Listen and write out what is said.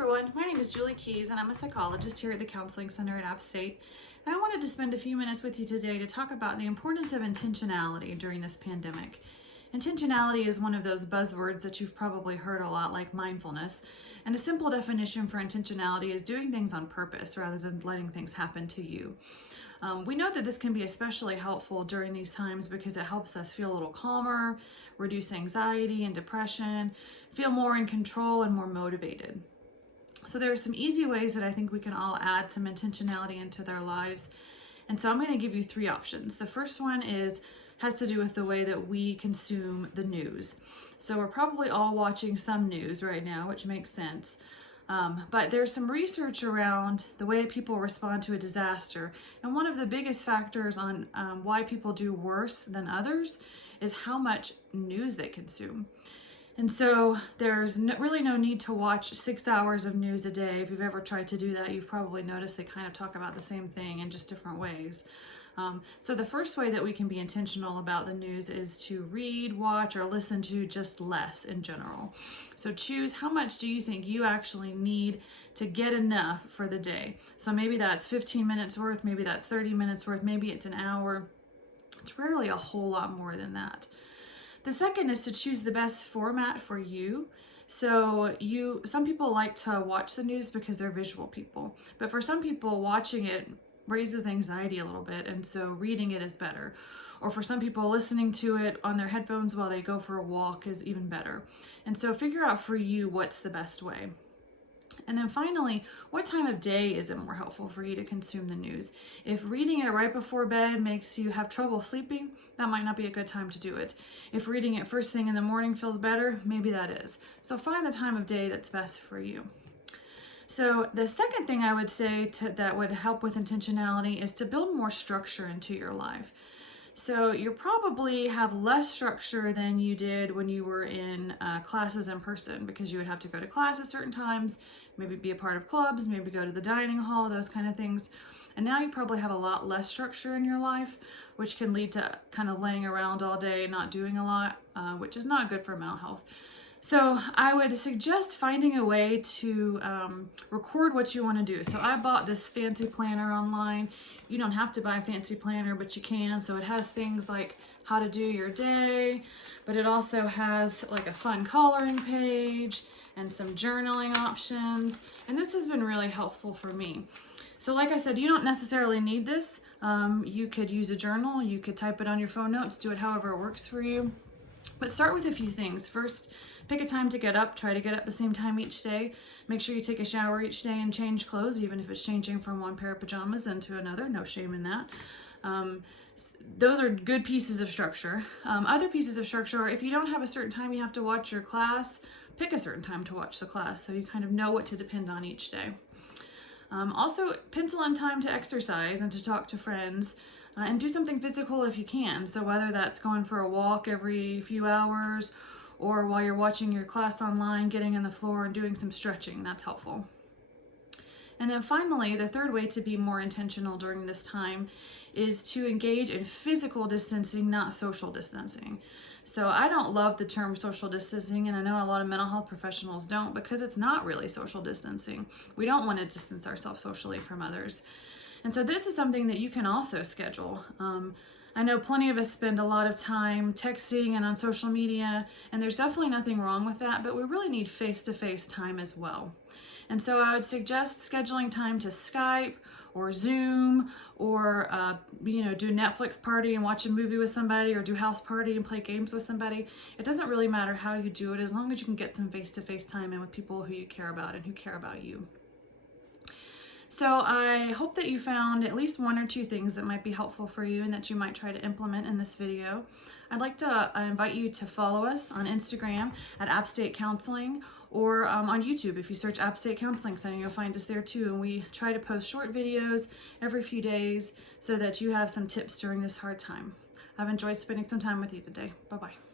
everyone, my name is Julie Keys and I'm a psychologist here at the Counseling Center at App State. And I wanted to spend a few minutes with you today to talk about the importance of intentionality during this pandemic. Intentionality is one of those buzzwords that you've probably heard a lot, like mindfulness. And a simple definition for intentionality is doing things on purpose rather than letting things happen to you. We know that this can be especially helpful during these times because it helps us feel a little calmer, reduce anxiety and depression, feel more in control and more motivated. So there are some easy ways that I think we can all add some intentionality into their lives. And so I'm going to give you three options. The first one has to do with the way that we consume the news. So we're probably all watching some news right now, which makes sense. But there's some research around the way people respond to a disaster. And one of the biggest factors on why people do worse than others is how much news they consume. And so there's really no need to watch 6 hours of news a day. If you've ever tried to do that, you've probably noticed they kind of talk about the same thing in just different ways. So the first way that we can be intentional about the news is to read, watch, or listen to just less in general. So choose how much do you think you actually need to get enough for the day. So maybe that's 15 minutes worth, maybe that's 30 minutes worth, maybe it's an hour. It's rarely a whole lot more than that. The second is to choose the best format for you. So some people like to watch the news because they're visual people, but for some people watching it raises anxiety a little bit, and so reading it is better. Or for some people, listening to it on their headphones while they go for a walk is even better. And so figure out for you what's the best way. And then finally, what time of day is it more helpful for you to consume the news? If reading it right before bed makes you have trouble sleeping, that might not be a good time to do it. If reading it first thing in the morning feels better, maybe that is. So find the time of day that's best for you. So the second thing I would say that would help with intentionality is to build more structure into your life. So you probably have less structure than you did when you were in classes in person, because you would have to go to class at certain times, maybe be a part of clubs, maybe go to the dining hall, those kind of things. And now you probably have a lot less structure in your life, which can lead to kind of laying around all day, not doing a lot, which is not good for mental health. So I would suggest finding a way to record what you want to do. So I bought this fancy planner online. You don't have to buy a fancy planner, but you can. So it has things like how to do your day, but it also has like a fun coloring page and some journaling options. And this has been really helpful for me. So like I said, you don't necessarily need this. You could use a journal. You could type it on your phone notes, do it however it works for you. But start with a few things. First, pick a time to get up. Try to get up the same time each day. Make sure you take a shower each day and change clothes, even if it's changing from one pair of pajamas into another. No shame in that. Those are good pieces of structure. Other pieces of structure are if you don't have a certain time you have to watch your class, pick a certain time to watch the class so you kind of know what to depend on each day. Also, pencil in time to exercise and to talk to friends. And do something physical if you can. So whether that's going for a walk every few hours, or while you're watching your class online, getting on the floor and doing some stretching, that's helpful. And then finally, the third way to be more intentional during this time is to engage in physical distancing, not social distancing. So I don't love the term social distancing, and I know a lot of mental health professionals don't, because it's not really social distancing. We don't want to distance ourselves socially from others. And so this is something that you can also schedule. I know plenty of us spend a lot of time texting and on social media, and there's definitely nothing wrong with that, but we really need face-to-face time as well. And so I would suggest scheduling time to Skype or Zoom, or do Netflix party and watch a movie with somebody, or do house party and play games with somebody. It doesn't really matter how you do it, as long as you can get some face-to-face time in with people who you care about and who care about you. So I hope that you found at least one or two things that might be helpful for you and that you might try to implement in this video. I'd like to invite you to follow us on Instagram at App State Counseling, or on YouTube. If you search App State Counseling Center, you'll find us there too. And we try to post short videos every few days so that you have some tips during this hard time. I've enjoyed spending some time with you today. Bye-bye.